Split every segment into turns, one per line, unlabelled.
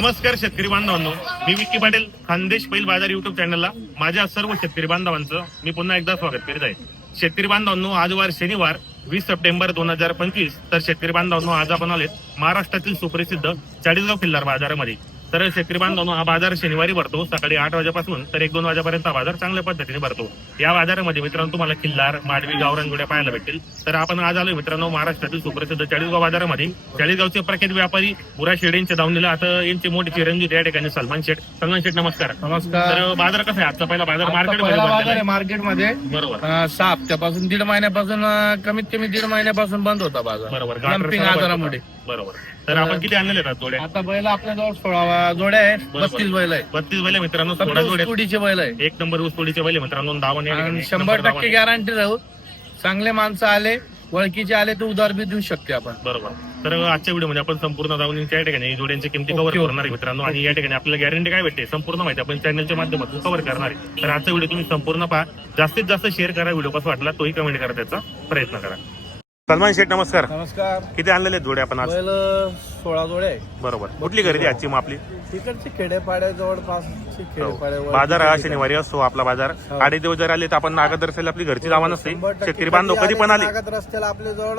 नमस्कार शेतकरी बांधवांनो. मी विक्की पाटील खानदेश पैल बाजार युट्यूब चॅनलला माझ्या सर्व शेतकरी बांधवांचं मी पुन्हा एकदा स्वागत करीत आहे. शेतकरी बांधवांनो आज वार शनिवार वीस सप्टेंबर दोन हजार पंचवीस. तर शेतकरी बांधवांनो आज आपण आलेत महाराष्ट्रातील सुप्रसिद्ध चाळीसगाव किल्लार बाजारामध्ये. तर शेतकरी बांधवांनो हा बाजार शनिवारी भरतो. सकाळी आठ वाजेपासून तर एक दोन वाजेपर्यंत हा बाजार चांगल्या पद्धतीने भरतो. या बाजारामध्ये मित्रांनो तुम्हाला किल्लार माडवी गावरान जोड्या पाहायला भेटतील. तर आपण आज आलोय मित्रांनो महाराष्ट्रातील सुप्रसिद्ध चाळीसगाव बाजारामध्ये. चाळीसगावचे प्रख्यात व्यापारी बुरा शेडेंच्या दावणीला आता यांचे मोठे चिरंजीव या ठिकाणी सलमान शेठ. सलमान शेठ नमस्कार.
नमस्कार.
तर बाजार कसा आहे? आजचा पहिला बाजार मार्केट
मार्केटमध्ये
बरोबर.
सहा हप्त्यापासून दीड महिन्यापासून कमीत कमी दीड महिन्यापासून बंद होता बाजार.
बरोबर.
आजारामुळे.
बरोबर. तर आपण किती आणलेले आहेत जोड्या?
आता बैल आपल्याजवळ सोळा जोड्या आहे
बरोबर.
बत्तीस बैल आहे
बत्तीस बैल मित्रांनो सोळा जोड्या
तुडीचे बैल आहे
एक नंबर ऊसतोडीचे बैल मित्रांनो दावण या ठिकाणी
आणि
एक
शंभर
नंबर दावण
टक्के
आहे.
गॅरंटी राहू. चांगले माणसं आले ओळखीचे आले तर उधार बी देऊ शकते आपण.
बरोबर. तर आजच्या व्हिडिओमध्ये आपण संपूर्ण दावणीच्या या ठिकाणी जोड्यांची किमती कव्हर
ओके,
करणार आहे मित्रांनो. आणि या ठिकाणी आपल्याला गॅरंटी काय भेटते? संपूर्ण माहिती आपण चॅनलच्या माध्यमातून कव्हर करणार आहे. तर आजचा व्हिडिओ तुम्ही संपूर्ण पहा. जास्तीत जास्त शेअर करा. व्हिडिओ कसा वाटला तोही कमेंट करा त्याचा प्रयत्न करा. सलमान शेठ नमस्कार.
नमस्कार.
किती आणलेले जोड्या आपण आज?
बैल सोळा आहे
बरोबर. कुठली खरेदी आजची मग आपली?
तिकडचे खेडेपाड्या जवळपास
हो. बाजार हा शनिवारी असतो आपला बाजार.
हो.
आडे दिवस जर आले तर आपण नागद दर्शनाला आपली घरची जावा नसते. शेतकरी बांधव कधी पण आले
नागद रस्त्याला आपल्या जवळ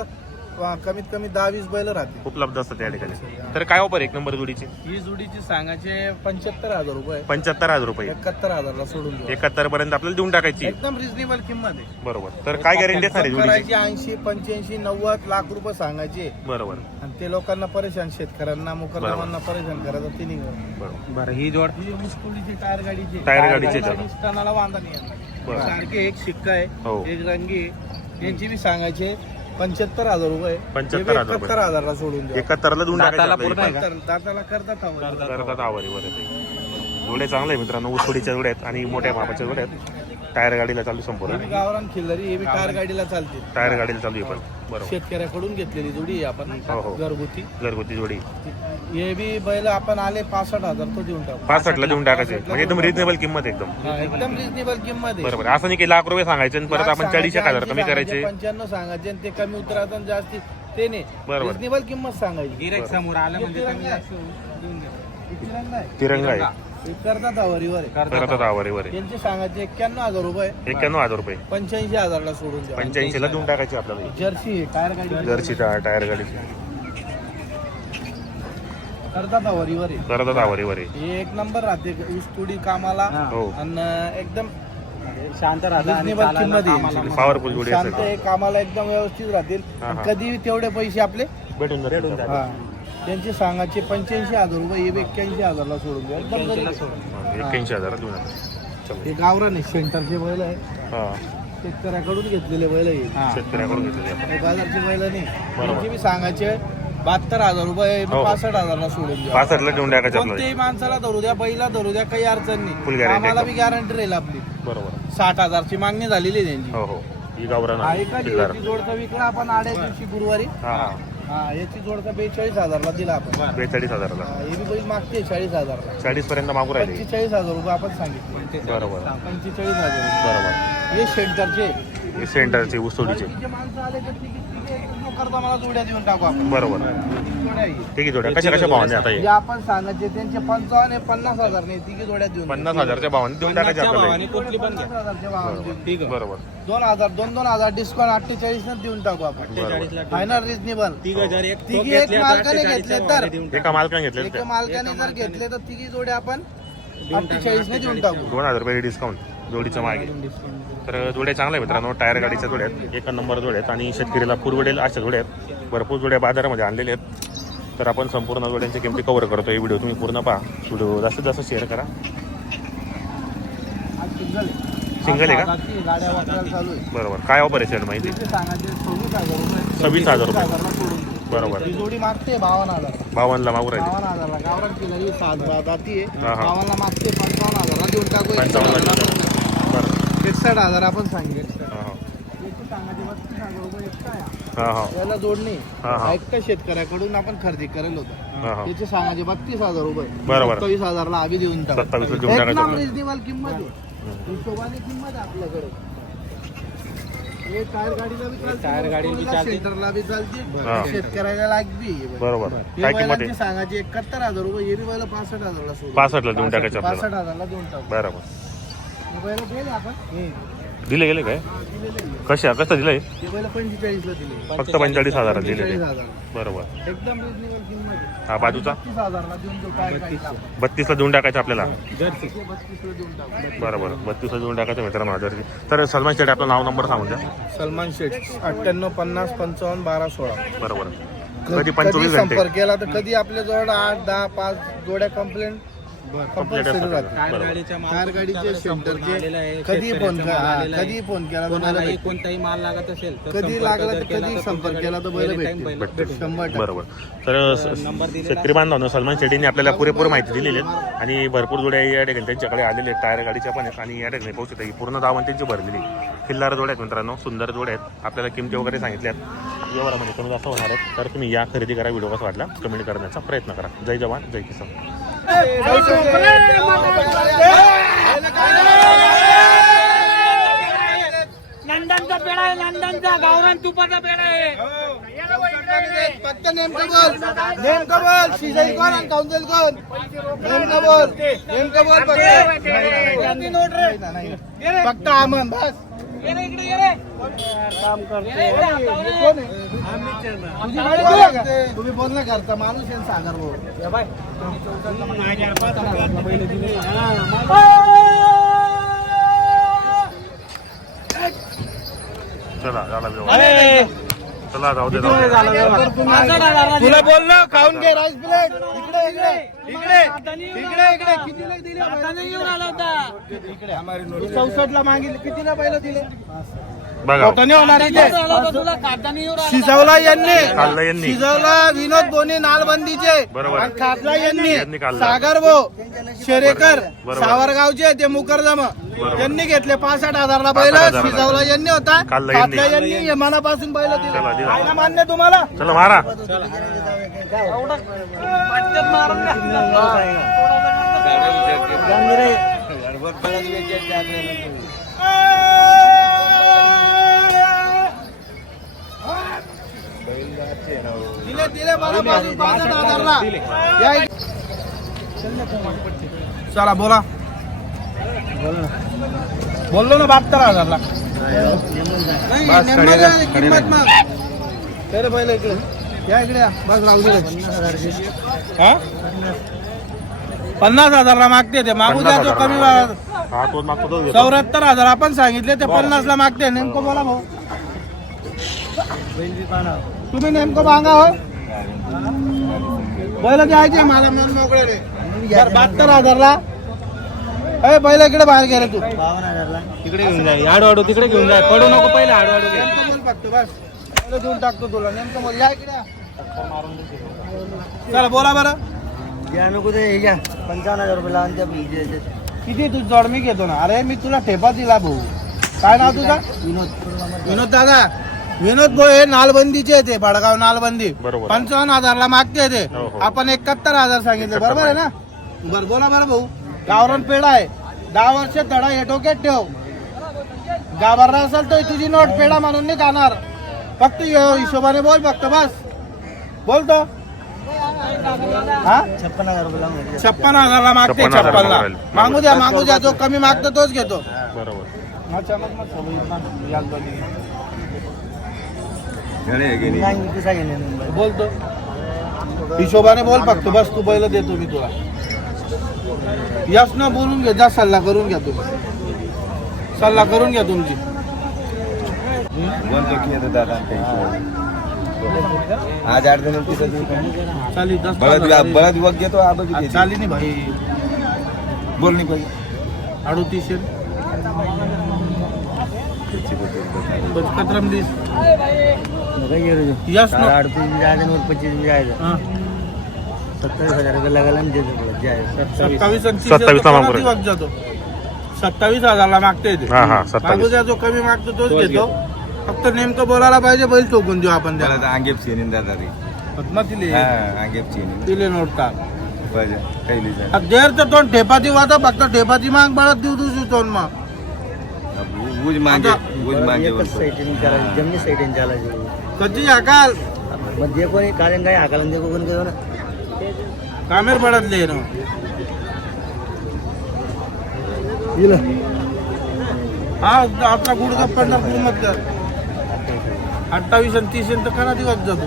कमीत कमी दहा वीस बैल राहते
उपलब्ध असतात या ठिकाणी. तर काय ऑफर एक नंबर जोडीची?
ही जोडीची सांगायचे पंच्याहत्तर हजार रुपये.
पंच्याहत्तर हजार रुपये.
एकाहत्तर हजारला सोडून देऊ.
एकाहत्तर पर्यंत आपल्याला देऊन टाकायची.
एकदम रिजनेबल किंमत आहे.
बरोबर. तर काय गॅरंटी असणार आहे जोडीची?
करायची ऐंशी पंच्याऐंशी नव्वद लाख रुपये सांगायचे.
बरोबर.
आणि ते लोकांना परेशान शेतकऱ्यांना मुकरदामांना परेशान करायचं तिन्ही
बरोबर.
बरं ही जोड ही ऊसतोडीची टायर गाडीची.
टायर गाडीची
बांधा नाही
बरं.
सारखे एक शिक्का आहे
हो.
एक रंगी आहे. यांची बी सांगायचे पंच्याहत्तर हजार रुपये.
75,000 रुपये.
एकाहत्तर हजारला सोडून द्या.
एकाहत्तरला देऊन टाकायची
एकाहत्तर, दाताला करतात हवं.
करतात आवरी बरं जोडे चांगले आहे मित्रांनो. ऊसतोडीच्या जोड्या आहेत आणि मोठ्या मापाच्या जोड्या आहेत. टायर गाडीला चालू संपूर्ण.
बी गावरान खिल्लारी हे बी टायर गाडीला चालते.
टायर गाडीला चालू आहे पण बरोबर.
शेतकऱ्याकडून घेतलेली जोडी आहे आपण
हो, हो.
घरगुती.
घरगुती जोडी.
हे बी बैल आपण आले पासष्ट हजार तो देऊन टाकू.
पासष्टला देऊन टाकायचे. म्हणजे एकदम रिजनेबल किंमत आहे एकदम.
हा, एकदम रिजनेबल किंमत आहे.
बरोबर. असं नाही की लाख रुपये सांगायचे आणि परत आपण चाळीस एक हजार कमी करायचे.
पंच्याण्णव सांगायचे आणि ते कमी उतरायचं आणि जास्ती. ते नाही.
बरोबर.
रिजनेबल किंमत सांगायची. समोर आलं म्हणजे. तिरंगा आहे.
तिरंगा आहे.
करतात आवरीवर आहे.
करतात आवरीवर आहे.
यांचे सांगायचे एक्क्याण्णव हजार रुपये
एक्क्याण्णव हजार रुपये.
पंच्याऐंशी हजारला सोडून द्या.
पंच्याऐंशीला देऊन टाकायची आपल्याला.
जर्सी आहे, टायर गाडी.
जर्सी टा- टायर गाडीची.
करतात आवरीवर आहे.
करतात आवरीवर आहे.
हे एक नंबर राहते ऊस तुडी कामाला.
हो.
आणि एकदम
शांत
रिजनेबल किंमत आहे.
पॉवरफुल जोडी
शांत
असेल
आहे कामाला एकदम व्यवस्थित राहतील.
हा, हा.
कधी तेवढे पैसे आपले
भेटून जातील.
हा. त्यांचे सांगायचे पंच्याऐंशी हजार रुपये हे एक्क्याऐंशी हजारला सोडून द्या.
एक्क्याऐंशी हजार.
हे गावरान आहे सेंटरचे बैल आहे.
हा.
शेतकऱ्याकडून घेतलेले बैल आहे
शेतकऱ्याकडून घेतलेली
हे बाजारचे बैल नाही. त्यांचे बी सांगायचे बहात्तर हजार रुपये हे
हो.
पासष्ट हजारला सोडून द्या.
पासष्टला टाकायचे
कोणत्याही
आपल्याला
माणसाला धरू द्या बैला धरू द्या काही अडचण नाही. आम्हाला. बी गॅरंटी राहील आपली.
बरोबर.
साठ हजारची मागणी झालेली आहे त्यांची.
हो हो. गावरान आहे.
जोडचा विकला आपण आड्या दिवशी गुरुवारी.
हा
याची बेचाळीस हजारला दिला आपण.
बेचाळीस हजाराला.
हा, हे बी बैल मागते चाळीस हजारला.
चाळीस पर्यंत मागू राहिले.
पंचेचाळीस हजार रुपये आपण सांगितले.
बरोबर.
पंचेचाळीस हजार रुपये.
बरोबर.
हे सेंटरचे
हे सेंटरचे ऊसतोडीचे
जे माणसं आले तर करता मला जोड्या देऊन टाकू आपण.
बरोबर.
जोड्या आहे.
ठीक आहे जोड्या. कशा कशा भावाने आता
जे आपण सांगायचे त्यांचे पंचावन्न आहे, पन्नास हजार नाही तिघी जोड्या देऊन
पन्नास हजारच्या भावाने देऊन टाकायचे आपल्याला हे.
कुठली पण हजारच्या भावाने देऊ.
बरोबर.
दोन हजार दोन दोन हजार डिस्काउंट अठ्ठेचाळीस न देऊन टाकू आपण.
बरोबर.
फायनल रिजनेबल
तिघ हजार एक
तिघी एक मालकाने घेतले तर.
एका मालकाने घेतले
एका मालकाने जर घेतले तर तिघी जोड्या आपण अठ्ठेचाळीस ने देऊन टाकू.
दोन हजार रुपये डिस्काउंट जोडीच्या मागे. तर जोड्या चांगल्या आहेत मित्रांनो. टायर गाडीच्या जोड्या आहेत. एका नंबर जोड्या आहेत. आणि शेतकरीला पुरवडेल अशा जोड्या आहेत. भरपूर जोड्या बाजारामध्ये आणलेल्या आहेत. तर आपण संपूर्ण जोड्यांची किमती कव्हर करतो ही व्हिडिओ तुम्ही पूर्ण पहा. व्हिडिओ जास्तीत जास्त शेअर करा.
सिंगल आहे.
का? बरोबर. काय ऑफर आहे शेअर माहिती?
सव्वीस हजार रुपये.
हजार. बरोबर.
ही जोडी मागते बावन्न हजार
बावनला मागू राहिले.
बावन्न हजारला. गावरान केलेली सात जाती आहे. बावन्नला मागते पंचावन्न हजारला देऊन टाकू
पंचावन्नला
एकसष्ट हजार आपण सांगितले
हा, हा.
हजार.
हा हा
जोडणी
हा, हा.
एकटा शेतकऱ्याकडून आपण खरेदी करेल होतं
हा हा
त्याचे सांगायचे बत्तीस हजार रुपये
बरोबर.
सत्तावीस हजारला आम्ही देऊन टाकू. रिजनेबल किंमत आहे हिशोबाने किंमत आहे आपल्याकडे हे टायर गाडीला
टायर गाडीला.
सेंटरला बी चालते
हा.
शेतकऱ्याला लाग बी आहे.
बरोबर
हे सांगायचे एकाहत्तर हजार रुपये हे पासष्ट हजारला
पासष्टला देऊन टाकायचे
पासष्ट हजारला देऊन टाकू
बरोबर
दिले आपण?
दिले गेले काय?
हा, दिलेले आहे.
कशा? कसं दिलंय?
हे
फक्त पंचेचाळीस हजार दिले ते
पंचेचाळीस हजार
बरोबर.
एकदम रिजनेबल किंमत आहे.
हा बाजूचा? बत्तीसला देऊन टाकायचं आपल्याला?
टाकू.
बरोबर. बत्तीसला देऊन टाकायचं मित्रांनो हजारची तर सलमान शेठ आपलं नाव नंबर सांगून द्या.
सलमान शेठ अठ्ठ्याण्णव पन्नास पंचावन्न बारा सोळा.
बरोबर. कधी पंचवीस घंटे?
संपर्क केला तर कधी आपल्या जवळ आठ दहा पाच जोड्या कंप्लेंट कंपल्सरी राहते. कार गाडीचे
आलेला
सेंटरचे
आहे,
कधी फोन
आहे.
कधी फोन केला
कोणालाही. कोणताही माल लागत असेल तर
कधी लागला तर कधी संपर्क केला तर बैल शंभर.
बरोबर. तर शेतकरी बांधवांनो सलमान शेट्टीने आपल्याला पुरेपूर माहिती दिलेली आहे. आणि भरपूर जोड्या या ठिकाणी त्यांच्याकडे आलेले आहेत. टायर गाडीच्या पण आहेत आणि या ठिकाणी पाहू शकता ही पूर्ण दावण त्यांची भरलेली आहे. खिल्लार जोड्या आहेत मित्रांनो सुंदर जोड्या आहेत. आपल्याला किमती वगैरे सांगितल्या आहेत व्यवहारामध्ये कमी जास्त होणार आहेत तर तुम्ही या खरेदी करा व्हिडिओ कसा वाटला कमेंट करण्याचा प्रयत्न करा. जय जवान जय किसान.
नंदनचा पेढा आहे नंदनचा गावरान तुपाचा पेढा आहे.
फक्त नेमकं बोल नेमकं बोल शिजाई कोण आणि काउन्सिल कोण नेमकं बोल नेमकं बोल फक्त आमन बस. काम करते. हे? तुम्ही बोल ना करता माणूस आहे सागर भाऊ.
चला झाला चला जाऊ दे जाऊ दे.
तुला बोललो खाऊन घे राईस प्लेट इकडे इकडे इकडे. इकडे. इकडे कितीला दिले
हाताने येऊन आला होता.
चौसष्ट ला मागितले. कितीला पहिलं दिले?
बघा.
होणार शिजवला यांनी.
खाल्लं यांनी.
शिजवला विनोद बोनी नालबंदीचे.
बरोबर.
आणि
यांनी.
यांनी
खाल्लं.
सागर भाऊ शेरेकर
बरोबर.
सावरगावचे ते मुकरदम
बरोबर.
त्यांनी घेतले पासष्ट हजारला बैल.
65,000 ला.
शिजवला यांनी होता.
खाल्लं यांनी.
खातला यांनी. हे मनापासून बैल दिले.
चला, दिला.
मान्य तुम्हाला?
चला मारा.
दिले दिले हजारला या इकडे. चला बोला. बोललो ना बस, किंमत मग? तर पहिले इकडे. या इकडे या. बस राहू दे हा? पन्नास हजारला मागते ते. मागू द्या तो कमी.
हा तो मागतो.
चौऱ्याहत्तर हजार. आपण सांगितले ते पन्नास ला मागते. नेमकं बोला भाऊ. तुम्ही नेमकं मागा हो बैल द्यायचे मला मन मोकळे रे. बहात्तर हजारला. अय बैल इकडे बाहेर गेले तू.
तिकडे घेऊन जाय आडवाडू तिकडे घेऊन जाय पडू नको पहिले आडवाडू घे.
नेमकं बोल फक्त बस. देऊन टाकतो तुला. नेमकं बोल या इकडे. चला बोला बरं.
पंचावन्न हजार रुपये लावून
किती तू जोड मी घेतो ना. अरे मी तुला ठेपा दिला भाऊ. काय नाव तुझा? विनोद. विनोद दादा. विनोद हे नालबंदीचे आहे ते भडगाव नालबंदी.
बरोबर.
पंचावन्न हजारला मागते ते
हो, हो.
आपण एकाहत्तर हजार सांगितले बरोबर आहे ना? बर बोला बरं भाऊ. गावरान पेढा आहे. दहा वर्ष तडा हे डोक्यात ठेव. गाभारला असेल तर तुझी नोट पेढा म्हणून नाही खाणार फक्त हिशोबाने बोल फक्त बस. बोलतो. हा?
छप्पन हजार रुपये लावून
छप्पन हजारला मागते
56,000
छप्पनला.
मागायला.
मागू द्या मागू द्या. जो कमी मागतो तोच घेतो.
बरोबर.
अचानक मग सवयी ना, याच बोलतो. हिशोबाने बोल फक्त बस तू बैल देतो मी तुला. यश ना बोलून घे जा सल्ला करून घ्या तुम्ही सल्ला करून घ्या तुमची.
आज आठ दिन
चाली दस
बळद
पंधरा
बळद वग घेतो
चाली नाही भाई.
बोल नाही पाहिजे
अडोतीसशे कतरम दिस यश ना हा.
सत्तावीस हजार रुपये
सत्तावीस आणि तीस
सत्तावीस ला
कोणाची
मागू रे.
वाग जातो? सत्तावीस हजारला मागते ते.
हा हा
मागू
सत्तावीस.
द्या जो कमी मागतो तोच घेतो. फक्त नेमकं बोलायला पाहिजे बैल ठोकून देऊ आपण त्याला.
तर अंगेप शेनी दादा रे हा अंगेप
नोट का
पाहिजे
देर तर तोंड ठेपाची वाटा फक्त ठेपाची माग बळत देऊ तुझी तोंड मग.
मागे मागे
एकच. साईडने चालायची जमनी साईडने चालायची
कधी अकाल
मग जे कोणी कारण काय हाकाला जे कोणी काय ना.
कामेर पडतले ना. हा आपला गुडगा पंढरपूर मधलं अठ्ठावीस आणि तीस तर कना दिवस जातो.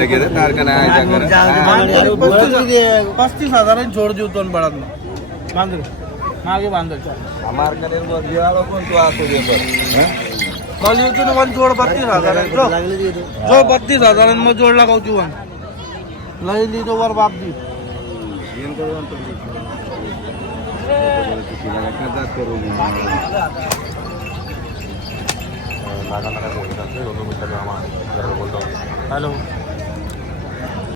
गेलं तारखा नाही
पस्तीस हजारांनी छोड देऊ तोंड बळात बांधले मागे बांधायचं
आमार का नाही बोल, दिवाळं कोण तू असं दे बघ. हा?
कॉल येतो वन जोड बत्तीस हजार आहे. जो
लागले ते इथं.
जो बत्तीस हजार मग जोड लागावची वन लई